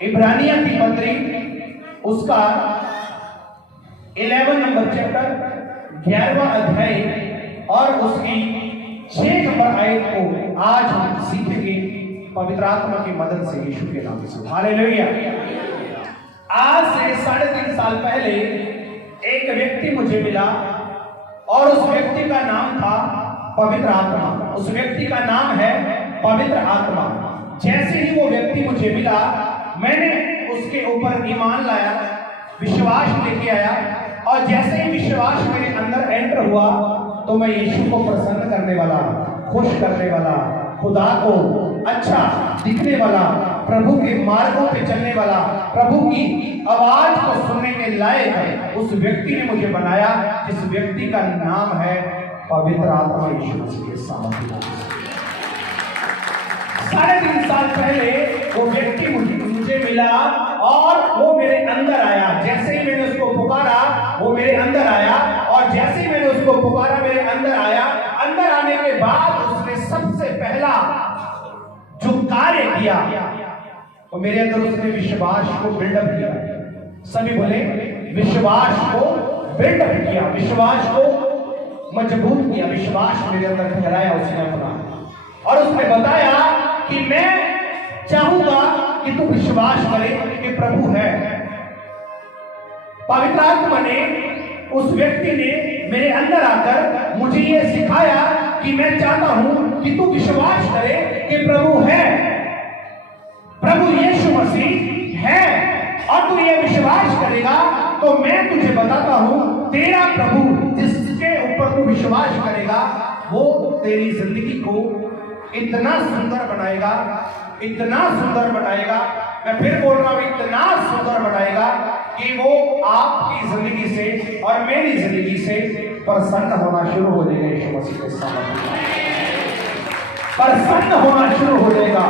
इब्रानिया की पत्री उसका 11 नंबर चैप्टर 11वां अध्याय और उसकी 6 नंबर आयत को आज हम सीखेंगे पवित्र आत्मा की मदद से यीशु के नाम से। हालेलुया। आज से 3.5 साल पहले एक व्यक्ति मुझे मिला और उस व्यक्ति का नाम था पवित्र आत्मा। उस व्यक्ति का नाम है पवित्र आत्मा। जैसे ही वो व्यक्ति मुझे मिला, मैंने उसके ऊपर ईमान लाया, विश्वास लेके आया, और जैसे ही विश्वास मेरे अंदर एंटर हुआ तो मैं यीशु को प्रसन्न करने वाला, खुश करने वाला, खुदा को अच्छा दिखने वाला, प्रभु के मार्गों पे चलने वाला, प्रभु की आवाज को सुनने के लायक उस व्यक्ति ने मुझे बनाया, जिस व्यक्ति का नाम है पवित्र आत्मा यीशु मसीह के सामने। 3.5 साल पहले वो व्यक्ति मुझे मिला और वो मेरे अंदर आया। जैसे ही मैंने उसको पुकारा वो मेरे अंदर आया, और जैसे ही मैंने उसको पुकारा मेरे अंदर आया। अंदर आने के बाद उसने सबसे पहला जो कार्य किया वो मेरे अंदर उसने विश्वास को बिल्डअप किया। सभी बोले विश्वास को बिल्डअप किया, विश्वास को मजबूत किया, विश्वास मेरे अंदर फैलाया उसने अपना, और उसने बताया कि मैं चाहूंगा कि तू विश्वास करे कि प्रभु है। पवित्र आत्मा ने, उस व्यक्ति ने मेरे अंदर आकर मुझे यह सिखाया कि मैं चाहता हूं कि तू विश्वास करे कि प्रभु है, प्रभु यीशु मसीह है, और तू ये विश्वास करेगा तो मैं तुझे बताता हूं तेरा प्रभु जिसके ऊपर तू विश्वास करेगा वो तेरी जिंदगी को इतना सुंदर बनाएगा, इतना सुंदर बनाएगा। मैं फिर बोल रहा हूं, इतना सुंदर बनाएगा कि वो आपकी जिंदगी से और मेरी जिंदगी से प्रसन्न होना शुरू हो जाएगा। यीशु मसीह के सामने प्रसन्न होना शुरू हो जाएगा।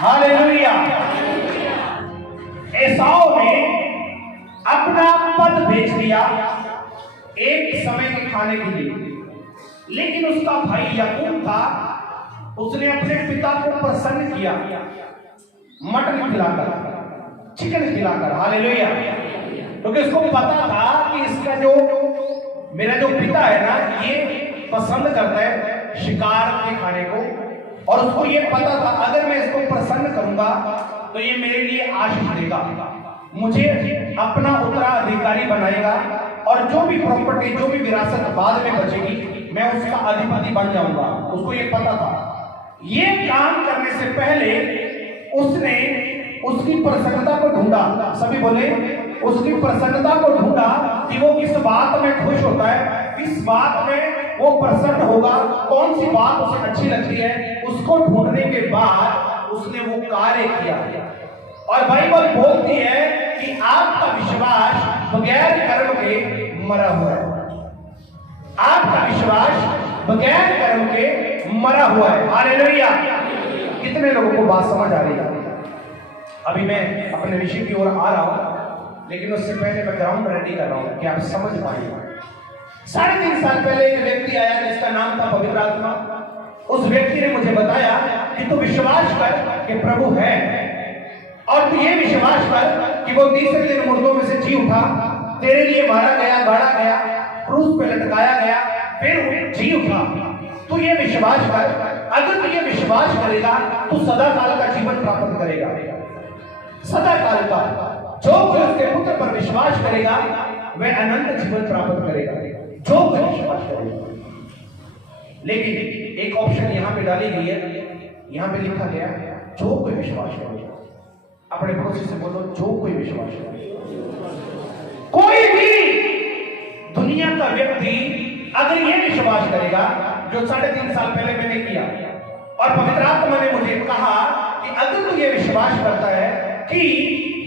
हालेलुया। एसाव ने अपना पद बेच दिया एक समय के खाने के लिए, लेकिन उसका भाई याकूब था, उसने अपने पिता को प्रसन्न किया मटन खिलाकर, चिकन खिलाकर। हालेलुया। क्योंकि उसको पता था कि इसका जो मेरा जो पिता है ना, ये पसंद करता है शिकार के खाने को, और उसको ये पता था अगर मैं इसको प्रसन्न करूंगा तो ये मेरे लिए आशीष देगा, मुझे अपना उत्तराधिकारी बनाएगा, और जो भी प्रॉपर्टी, जो भी विरासत बाद में बचेगी मैं उसका अधिपति बन जाऊंगा। उसको ये पता था। ये काम करने से पहले उसने उसकी प्रसन्नता को ढूंढा। सभी बोले उसकी प्रसन्नता को ढूंढा कि वो किस बात में खुश होता है, किस बात में वो प्रसन्न होगा, कौन सी बात उसे अच्छी लगती है। उसको ढूंढने के बाद उसने वो कार्य किया। और बाइबल बोलती है कि आपका विश्वास बगैर कर्म के मरा हुआ है। आपका विश्वास बगैर कर्म के मरा हुआ है। हालेलुया। कितने लोगों को बात समझ आ रही है? अभी मैं अपने विषय की ओर आ रहा हूं, लेकिन उससे पहले मैं ग्राउंड रेडी कर रहा हूं कि आप समझ पाए। 3.5 साल पहले एक व्यक्ति आया जिसका नाम था पवित्र आत्मा। उस व्यक्ति ने मुझे बताया कि तू विश्वास कर कि प्रभु है, और तू ये विश्वास कर कि वो तीसरे दिन मुर्दों में से जी उठा, तेरे लिए मारा गया, गाड़ा गया, क्रूस पे लटकाया गया, फिर जी उठा। तू ये विश्वास कर, अगर तू ये विश्वास करेगा तू सदा काल का जीवन प्राप्त करेगा। सदा काल का जो कोई उसके पुत्र पर विश्वास करेगा वह अनंत जीवन प्राप्त करेगा, जो कोई विश्वास करेगा। लेकिन एक ऑप्शन यहां पे डाली गई है, यहां पे लिखा गया जो कोई विश्वास करेगा। अपने पड़ोसी से बोलो जो कोई विश्वास करेगा। कोई भी दुनिया का व्यक्ति अगर ये विश्वास करेगा जो 3.5 साल पहले मैंने किया, और पवित्र आत्मा ने मुझे कहा कि अगर तू ये विश्वास करता है कि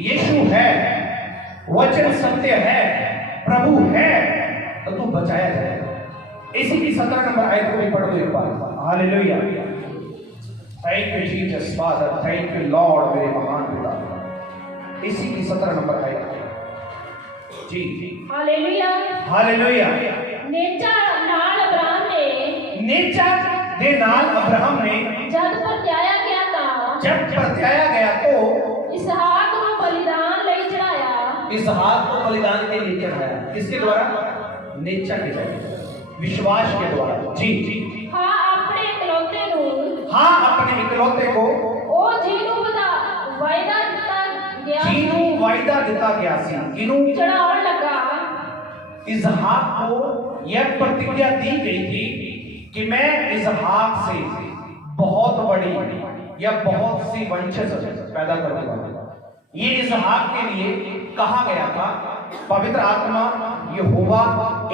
यीशु है, वचन सत्य है, प्रभु है, तो तू बचाया जाएगा। इसी की 17 नंबर आयत को भी पढ़ दो एक बार। Hallelujah. Thank you Jesus father, thank you lord, मेरे महान पिता। इसी की 17 नंबर आयत जी। हालेलुया। हालेलुया। नेचा नाल अब्राहम ने, नेचा दे नाल अब्राहम ने जब परत्याया गया था तो इसहाक इसहाक को बलिदान के लिए चढ़ाया। किसके द्वारा? नेचा के द्वारा, विश्वास के द्वारा। जी हाँ अपने इकलौते को, हाँ अपने इकलौते को ओ जीनू बता वायदा दिता गया, जीनू वायदा दिता गया सी, किनू चढ़ावन लगा। इसहाक को यह प्रतिज्ञा दी गई थी कि मैं इसहाक से बहुत बड़ी या बहुत सी वंशज पैदा करूंगा। ये इसहाक के लिए कहा गया था। पवित्र आत्मा यहोवा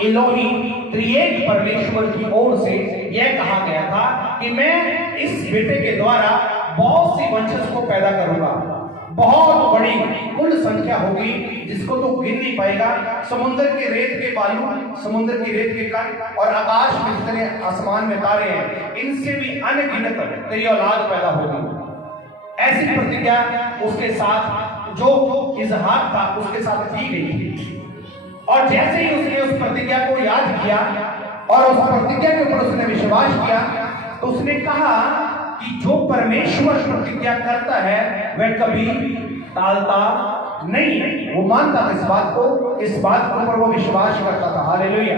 एलोही त्रिएक परमेश्वर की ओर से यह कहा गया था कि मैं इस बेटे के द्वारा बहुत सी वंशज को पैदा करूंगा, बहुत बड़ी कुल संख्या होगी जिसको तो गिन नहीं पाएगा। समुद्र के रेत के बालू, समुद्र की रेत के कण और आकाश में जितने आसमान में तारे हैं, इनसे भी अनगिनत तेरी औलाद पैदा होगी। ऐसी प्रतिज्ञा उसके साथ जो इसहाक था उसके साथ की गई थी। और जैसे ही उसने उस प्रतिज्ञा को याद किया और उस प्रतिज्ञा के ऊपर उसने विश्वास किया, तो उसने कहा कि जो परमेश्वर प्रतिज्ञा करता है वह कभी टालता नहीं। वो मानता था इस बात को, इस बात के ऊपर वो विश्वास करता था। हालेलुया।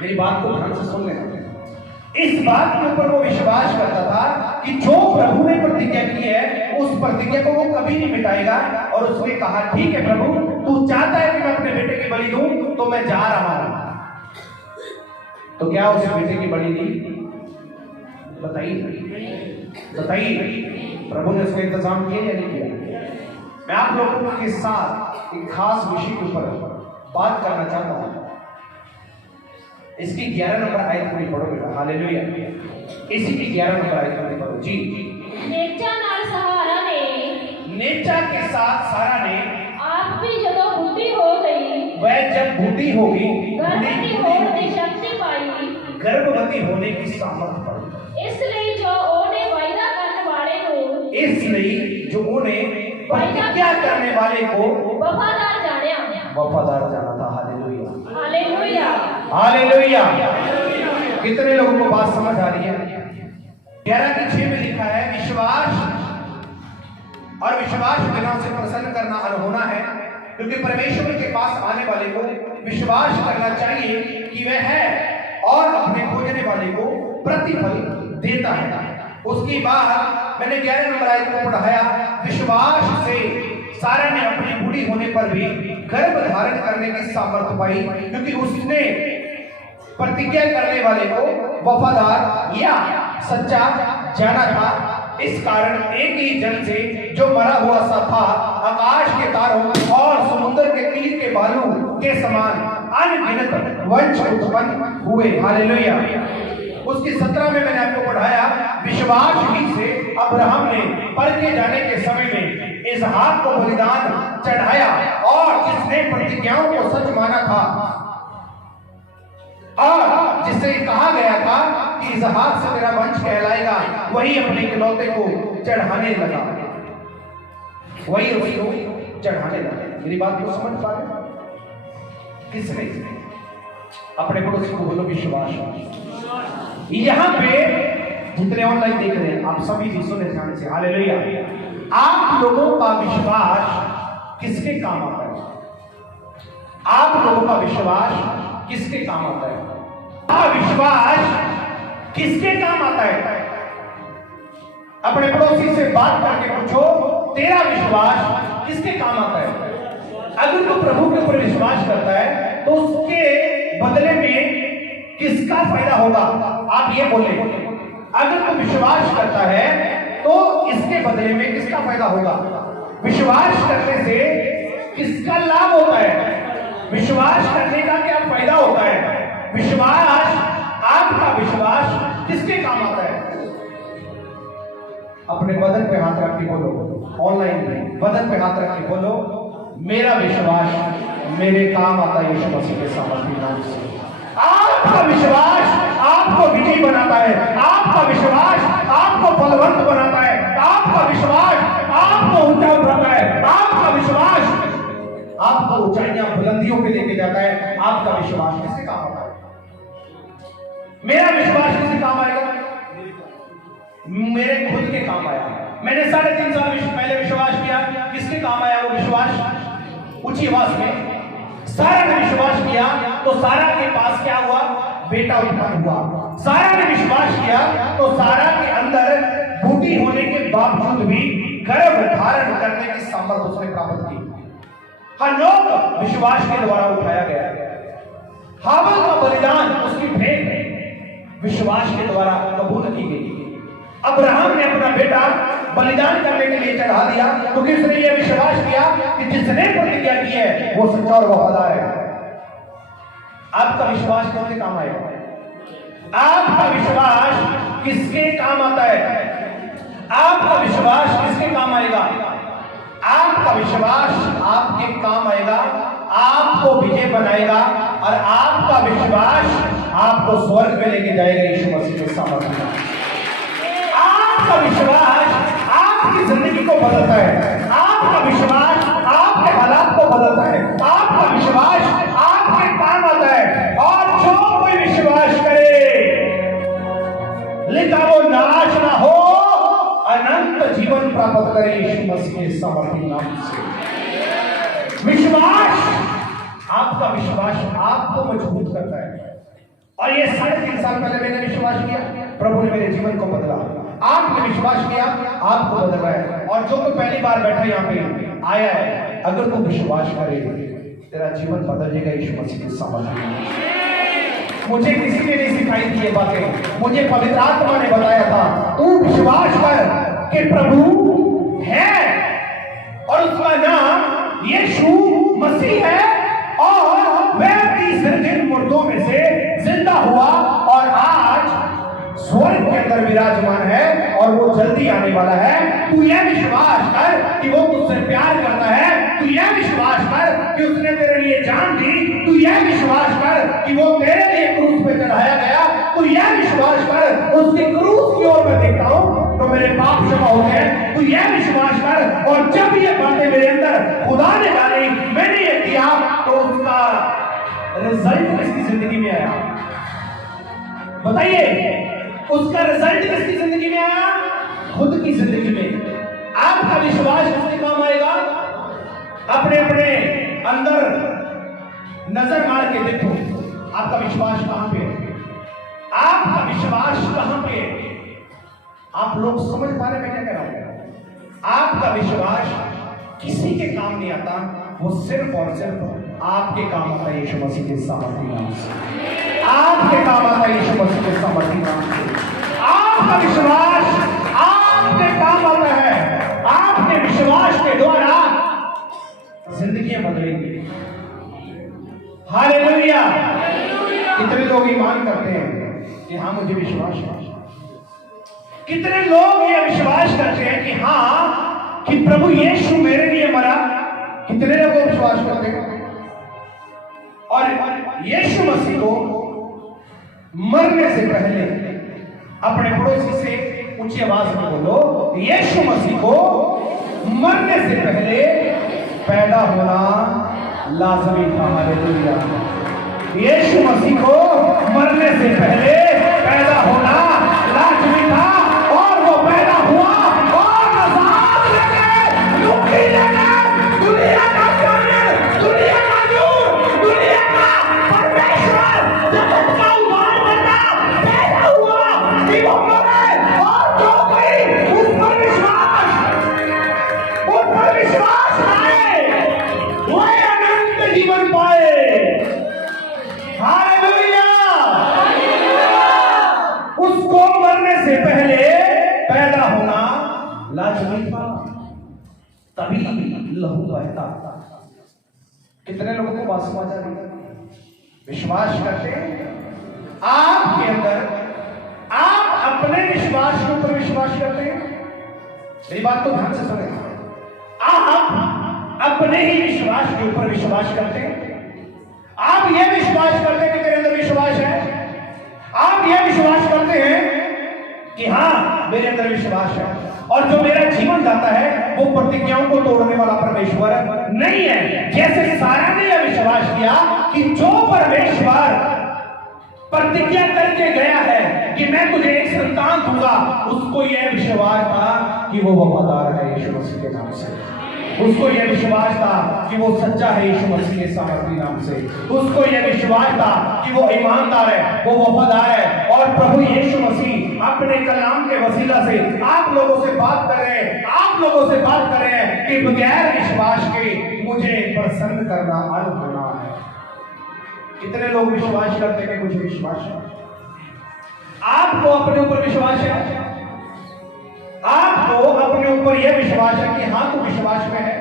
मेरी बात को ध्यान से सुन लेना। इस बात के ऊपर वो विश्वास करता था कि जो प्रभु ने प्रतिज्ञा की है उस प्रतिज्ञा को वो कभी नहीं मिटाएगा। और उसने कहा ठीक है प्रभु, तू चाहता है कि मैं अपने बेटे की बलि दूं तो मैं जा रहा हूं। तो क्या उस बेटे की बलि दी? बताइए बताइए, प्रभु ने उसका इंतजाम किया या नहीं किया? मैं आप लोगों के साथ एक खास विषय के ऊपर बात करना चाहता हूं। इसकी 11 नंबर आयत में पढ़ो बेटा। हालेलुया। इसी की 11 नंबर आयत में पढ़ो। जी नेचा नाल सहारा ने, नेचा के साथ सारा ने आप भी जब बुद्धि हो गई, वह जब बूढ़ी होगी, गर्भवती होने की शक्ति पाई, गर्भवती होने की सामर्थ पाई। इसलिए जो ओने वायदा करने वाले को, इसलिए जो उन्हें प्रतिज्ञा करने वाले को वफादार जाने, वफादार जाना था। Hallelujah hallelujah hallelujah. कितने लोगों को बात समझ आ रही है? 11 की 6 में लिखा है विश्वास, और विश्वास बिना उसे प्रसन्न करना अनहोना है, क्योंकि परमेश्वर के पास आने वाले को विश्वास करना चाहिए कि वह है और अपने खोजने वाले को प्रतिफल देता है। उसके बाद मैंने 11 नंबर आयत को पढ़ाया, विश्वास से सारा ने अपनी बूढ़ी होने पर भी गर्भ धारण करने की सामर्थ्य पाई, क्योंकि उसने प्रतिज्ञा करने वाले को वफादार या सच्चा जाना था। इस कारण एक ही जन से जो मरा हुआ सा था, आकाश के तारों और समुद्र के तीर के बालू के समान अनगिनत वंश उत्पन्न हुए। हालेलुया। उसकी 17 में मैंने आपको पढ़ाया, विश्वास ही से अब्राहम ने परखे जाने के समय में इसहाक को बलिदान चढ़ाया, और जिसने प्रतिज्ञाओं को सच माना था और जिससे कहा गया था कि इसहाक से तेरा वंश कहलाएगा, वही अपने इकलौते को चढ़ाने लगा, वही उसको चढ़ाने लगा। मेरी बात को समझ पा रहे? किसने? अपने पड़ोसी को बोलो विश्वास। यहां पे जितने ऑनलाइन देख रहे हैं आप सभी भी सुने ध्यान से। हालेलुया। आप लोगों का विश्वास किसके काम आता है? आप लोगों का विश्वास किसके काम आता है? विश्वास किसके काम आता है? अपने पड़ोसी से बात करके पूछो, तेरा विश्वास किसके काम आता है? अगर तू प्रभु के ऊपर विश्वास करता है तो उसके बदले में किसका फायदा होगा? आप ये बोले, अगर तू विश्वास करता है तो इसके बदले में किसका फायदा होगा? विश्वास करने से किसका लाभ होता है? विश्वास करने का क्या फायदा होता है? विश्वास, आपका विश्वास किसके काम आता है? अपने बदन पे हाथ रख के बोलो, ऑनलाइन में बदन पे हाथ रख के बोलो, मेरा विश्वास मेरे काम आता है यीशु मसीह के सामर्थ्य नाम से। आपका विश्वास आपको विजयी बनाता है, आपका विश्वास आपको बलवंत बनाता है, आपका विश्वास आपको ऊंचा उठाता है, आपका विश्वास आपको ऊंचाइयां बुलंदियों पे लेके जाता है। आपका विश्वास किसके काम आता है? मेरा विश्वास किसके काम आएगा? मेरे खुद के काम आया। मैंने 3.5 साल पहले विश्वास किया, किसके काम आया वो विश्वास? ऊंची आवाज में। सारा ने विश्वास किया तो सारा के पास क्या हुआ? बेटा उत्पन्न हुआ। सारा ने विश्वास किया तो सारा के अंदर बूढ़ी होने के बावजूद भी गर्भ धारण करने की सामर्थ उसने प्राप्त की। हर लोग विश्वास के द्वारा उठाया गया। हाबिल का बलिदान, उसकी भेंट विश्वास के द्वारा कबूल की गई। अब्राहम ने अपना बेटा बलिदान करने के लिए चढ़ा दिया क्योंकि उसने यह विश्वास किया कि जिसने प्रतिज्ञा की है वो सच्चा और वफादार है। आपका विश्वास किसके काम आएगा? आपका विश्वास किसके काम आता है? आपका विश्वास किसके काम आएगा? आपका विश्वास आपके काम आएगा, आपको विजय बनाएगा और आपका विश्वास आपको स्वर्ग में लेके जाएगा यीशु मसीह के सामर्थ्य। आपका विश्वास आपकी जिंदगी को बदलता है। आपका विश्वास आपके हालात को बदलता है। आपका विश्वास आपके काम आता है। और जो कोई विश्वास करे लिखा वो नाश ना हो, अनंत जीवन प्राप्त करे यीशु मसीह के सामर्थ्य नाम से। विश्वास, आपका विश्वास आपको मजबूत करता है। और ये 3.5 साल पहले मैंने विश्वास किया, प्रभु ने मेरे जीवन को बदला। आपने विश्वास किया, आपको बदल रहा है। और जो कोई पहली बार बैठा यहाँ पे आया है, अगर तू विश्वास करे तेरा जीवन बदल जाएगा यीशु मसीह के सामर्थ्य। मुझे किसी ने नहीं सिखाई थी ये बातें, मुझे पवित्र आत्मा ने बताया था। तू विश्वास कर कि प्रभु है और उसका नाम यीशु मसीह है और वह 3 दिन मुर्दों में से जिंदा हुआ और आज स्वर्ग के अंदर विराजमान है और वो जल्दी आने वाला है। तू यह विश्वास कर कि वो तुझसे प्यार करता है। तू यह विश्वास कर कि उसने तेरे लिए जान दी। तू यह विश्वास कर कि वो तेरे लिए क्रूस पे चढ़ाया गया। तू यह विश्वास कर, उसकी क्रूस की ओर मैं देखता हूं तो मेरे पाप क्षमा होते हैं। तू यह विश्वास कर, और जब ये बातें मेरे अंदर खुदा ने डाली, मैंने ये किया, तो उसका रिजल्ट किसकी जिंदगी में आया? बताइए, उसका रिजल्ट किसकी जिंदगी में आया? खुद की जिंदगी में। आपका विश्वास किसके काम आएगा? अपने अपने अंदर नजर मार के देखो, आपका विश्वास कहां पे है? आपका विश्वास कहां पे है? आप लोग समझ पा रहे मैं क्या कह रहा हूं? आपका विश्वास किसी के काम नहीं आता, वो सिर्फ और सिर्फ आपके काम आता है यीशु मसीह के सामर्थ्य नाम से। आपके काम आता है यीशु मसीह के सामर्थ्य नाम से। आपका विश्वास आपके काम आता है। आपके विश्वास के द्वारा जिंदगियां बदलेंगी। हालेलुया। कितने लोग ईमान करते हैं कि हाँ मुझे विश्वास है? कितने लोग ये विश्वास करते हैं कि हाँ कि प्रभु यीशु मेरे लिए मरा? कितने लोग विश्वास करते हैं? और यीशु मसीह को मरने से पहले अपने पड़ोसी से ऊंची आवाज में बोलो, यीशु मसीह को मरने से पहले पैदा होना लाजमी था। हालेलुया। यीशु मसीह को मरने से पहले पैदा होना लाजमी था और वो पैदा हुआ और नजात लेके मुक्ति लेके दुनिया का कानून, दुनिया का नूर, दुनिया का परमेश्वर, जगत का उद्धार करना पैदा हुआ कि वो मरे और जो कोई उस पर विश्वास लाए वो अनंत जीवन पाए। हालेलुया। उसको मरने से पहले पैदा होना लाजमी था, तभी लहू बहता। कितने लोगों को बात समझ आ रही? विश्वास करते आपके अंदर, आप अपने विश्वास के ऊपर विश्वास करते हैं। मेरी बात को ध्यान से सुने। आप अपने ही विश्वास के ऊपर विश्वास करते हैं। आप यह विश्वास करते हैं कि तेरे अंदर विश्वास है। आप यह विश्वास करते हैं कि हाँ मेरे अंदर विश्वास है, और जो मेरा जीवन जाता है वो प्रतिज्ञाओं को तोड़ने वाला परमेश्वर नहीं है। जैसे सारा ने यह विश्वास किया कि जो परमेश्वर प्रतिज्ञा करके गया है कि मैं तुझे एक संतान दूंगा, उसको यह विश्वास था कि वो वफादार है यीशु मसीह के नाम से। उसको यह विश्वास था कि वो सच्चा है यीशु मसीह के सामर्थी नाम से। उसको यह विश्वास था कि वो ईमानदार है, वो वफादार है। और प्रभु यीशु मसीह अपने कलाम के वसीला से आप लोगों से बात कर रहे हैं, आप लोगों से बात कर रहे हैं कि बगैर विश्वास के मुझे प्रसन्न करना अनहोना है। कितने लोग विश्वास करते हैं कि मुझे विश्वास है? आपको अपने ऊपर विश्वास है? आपको अपने ऊपर यह विश्वास है कि हाँ तुम विश्वास में है?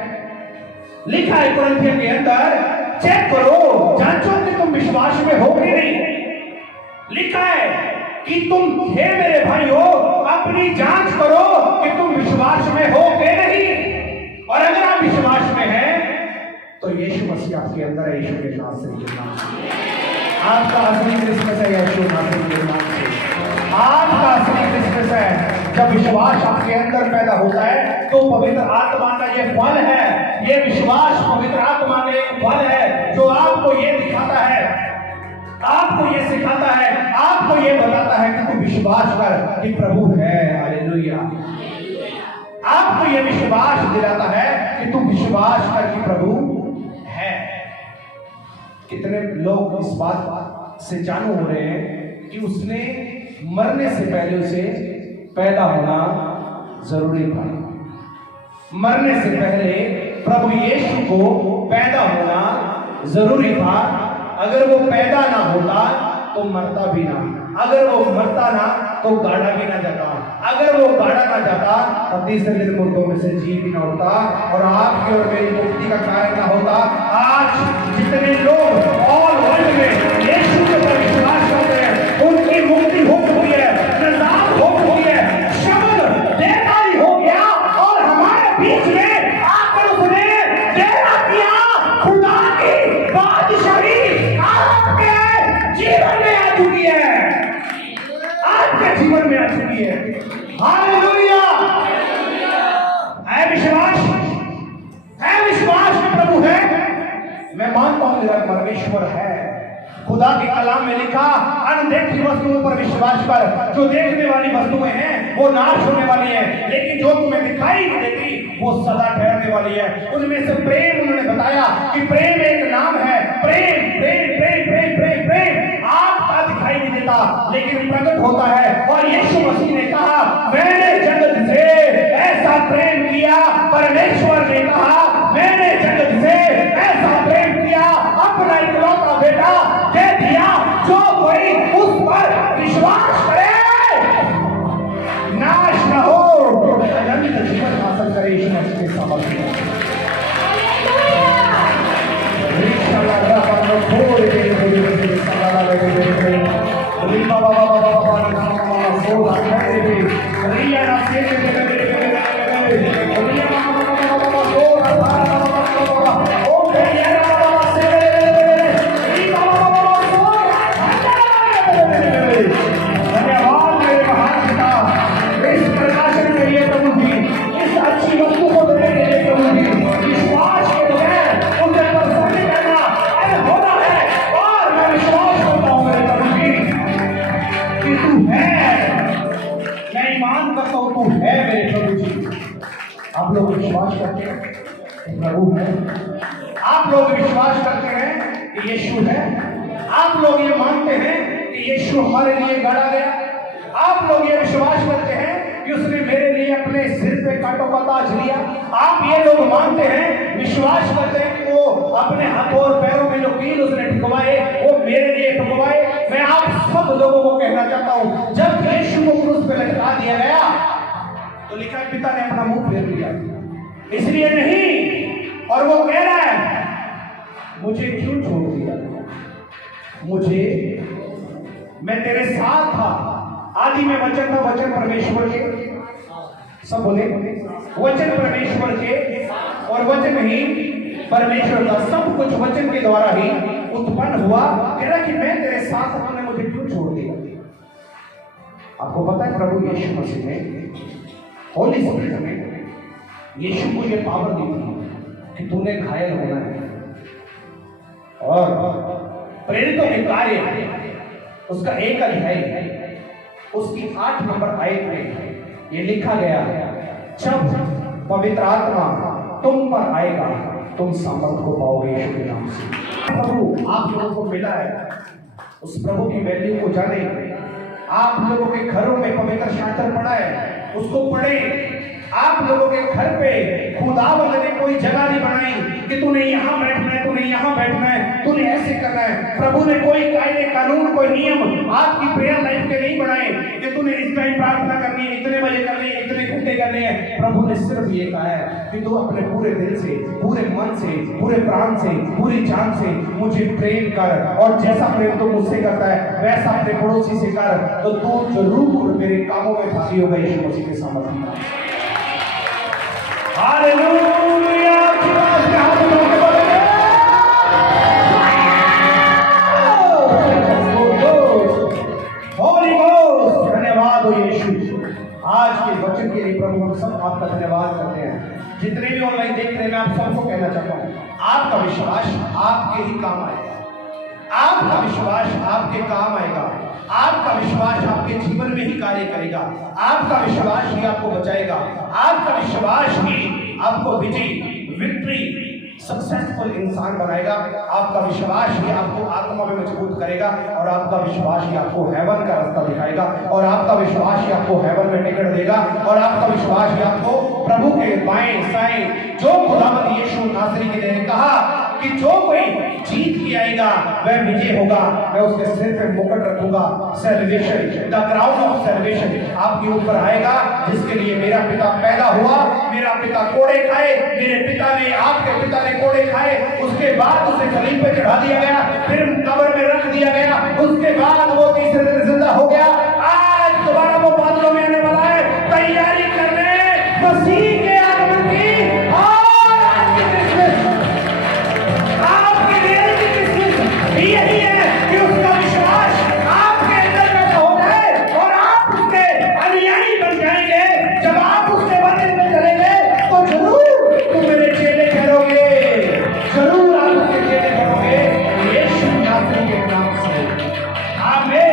लिखा है कुरिन्थियों के अंदर, चेक करो, जांचो कि तुम विश्वास में हो कि नहीं। लिखा है कि तुम हे मेरे भाइयों अपनी जांच करो कि तुम विश्वास में हो कि नहीं। और अगर आप विश्वास में हैं तो यीशु मसीह आपके अंदर है। यीशु के नाम से आपका असली क्रिसमस है। यीशु नासरी के नाम से आपका असली क्रिसमस है। जब विश्वास आपके अंदर पैदा होता है तो पवित्र आत्मा का ये फल है, ये विश्वास पवित्र आत्मा का एक फल है जो आपको ये दिखाता है, आपको ये सिखाता है, आपको ये बताता है कि तू विश्वास कर कि प्रभु है। हालेलुया। आपको ये विश्वास दिलाता है कि तू विश्वास कर कि प्रभु है। कितने लोग इस बात से जानू हो रहे हैं कि उसने मरने से पहले उसे पैदा होना जरूरी था। मरने से पहले प्रभु यीशु को पैदा होना जरूरी था। अगर वो पैदा ना होता तो मरता भी ना, अगर वो मरता ना तो गाड़ा भी ना जाता, अगर वो गाड़ा ना जाता तो तीसरे दिन मुर्दों में से जी भी ना उठता और आपकी और मेरी मुक्ति का कारण ना होता। आज जितने लोग ऑल वर्ल्ड में यीशु के ऊपर विश्वास करते हैं उनकी मुक्ति हो चुकी है, निजात हो चुकी है, शब्द देवदारी हो गया और हमारे बीच में आकर उसने डेरा किया। खुदा की बादशाही आपके जीवन में आ चुकी है, आपके जीवन में आ चुकी है। हालेलुया। है विश्वास, है विश्वास में प्रभु है। मैं मानता हूं मेरा परमेश्वर है। खुदा के कलाम में लिखा, अनदेखी वस्तुओं पर विश्वास कर। जो देखने वाली वस्तुएं हैं वो नाश होने वाली है, लेकिन जो तुम्हें दिखाई नहीं देती वो सदा ठहरने वाली है। उनमें से प्रेम उन्होंने बताया कि प्रेम एक नाम है। प्रेम प्रेम प्रेम प्रेम प्रेम प्रेम आपका दिखाई नहीं देता लेकिन प्रकट होता है। और यीशु मसीह ने कहा, मैंने जगत से ऐसा प्रेम किया। परमेश्वर ने कहा, मैंने जगत से ऐसा प्रेम किया, अपना इकलौता बेटा दे दिया, जो कोई उस पर विश्वास करे नाश न हो तो अनंत जीवन हासिल करे। यीशु मसीह के सामर्थ्य आप लोग विश्वास करते हैं कि प्रभु है? आप लोग विश्वास करते हैं कि यीशु है? आप लोग ये मानते हैं कि यीशु हमारे लिए गढ़ा गया? आप लोग ये विश्वास करते हैं कि उसने मेरे लिए अपने सिर पे कांटों का ताज लिया? आप ये लोग मानते हैं, विश्वास करते हैं कि वो अपने हाथों और पैरों में जो कील उसने ठुकवाए वो मेरे लिए ठुकवाए? मैं आप सब लोगों को कहना चाहता हूं, जब यीशु को क्रूस पे लटका दिया गया तो लिखा पिता ने अपना मुंह फेर लिया, इसलिए नहीं। और वो कह रहा है, मुझे क्यों छोड़ दिया? मुझे, मैं तेरे साथ था। आदि में वचन था, वचन परमेश्वर के, सब बोले वचन परमेश्वर के और वचन ही परमेश्वर का। सब कुछ वचन के द्वारा ही उत्पन्न हुआ। कह रहा कि मैं तेरे साथ था, तूने मुझे क्यों छोड़ दिया? आपको पता है प्रभु यीशु मसीह ने होली स्पिरिट में यीशु को ये पावर दी थी कि तूने घायल होना है। और प्रेरितों के कार्य उसका एक अध्याय है, उसकी 8 नंबर आयत में ये लिखा गया, जब पवित्र आत्मा तुम पर आएगा, तुम सामर्थ को पाओगे यीशु के नाम से। प्रभु आप लोगों को मिला है, उस प्रभु की वैल्यू को जाने। आप लोगों के घरों में पवित्र शास्त्र पढ़ा है, उसको पढ़े। आप लोगों के घर पे खुदावंद ने कोई जगह नहीं बनाई कि तूने यहाँ बैठना है, तूने यहाँ बैठना है, तूने ऐसे करना है। प्रभु ने कोई कायदे कानून, कोई नियम आपकी प्रेयर लाइफ के नहीं बनाए कि तूने इस टाइम प्रार्थना करनी है, इतने बजे करनी है, इतने घंटे करने हैं। प्रभु ने सिर्फ ये कहा है कि तू अपने पूरे दिल से, पूरे मन से, पूरे प्राण से, पूरी जान से मुझे प्रेम कर, और जैसा प्रेम तू मुझसे करता है वैसा अपने पड़ोसी से कर, तो तू जरूर मेरे कामों में भागी होगा यीशु मसीह के सामर्थ्य। हालेलुया। होली घोस्ट, धन्यवाद हो यीशु। आज के वचन के लिए प्रभु हम सब आपका धन्यवाद करते हैं। जितने भी ऑनलाइन देख रहे हैं, मैं आप सबको कहना चाहता हूँ, आपका विश्वास आपके ही काम आएगा। आपका विश्वास आपके काम आएगा। आपका विश्वास आपके जीवन में ही कार्य करेगा। आपका विश्वास ही आपको बचाएगा। आपका विश्वास ही आपको विक्ट्री सक्सेसफुल इंसान बनाएगा। आपका विश्वास ही आपको आत्मा में मजबूत करेगा, और आपका विश्वास ही आपको हेवन का रास्ता दिखाएगा, और आपका विश्वास ही आपको हेवन में टिकट देगा, और आपका विश्वास ही आपको प्रभु के बाएं साएं, जो खुदावंद यीशु नासरी के ने कहा कि जो कोई जीत के आएगा वह विजय होगा, मैं उसके सिर पे मुकुट रखूंगा, salvation, the crown of salvation आपके ऊपर आएगा, जिसके लिए मेरा पिता पैदा हुआ। मेरा पिता कोड़े खाए, मेरे पिता ने, आपके पिता ने कोड़े खाए, उसके बाद उसे सलीब पे चढ़ा दिया गया, फिर कब्र में रख दिया गया, उसके बाद वो तीसरे दिन जिंदा हो गया। आज दोबारा वो बादलों में आने वाला है, तैयारी करने मसीह के आगमन की। यही है कि उसका विश्वास आपके अंदर में हो जाए, और आप उसके अनुयायी बन जाएंगे। जब आप उसके वचन में चलेंगे तो जरूर तुम मेरे चेले करोगे, जरूर आप उसके चेले करोगे, यीशु नासरी के नाम से। आमीन।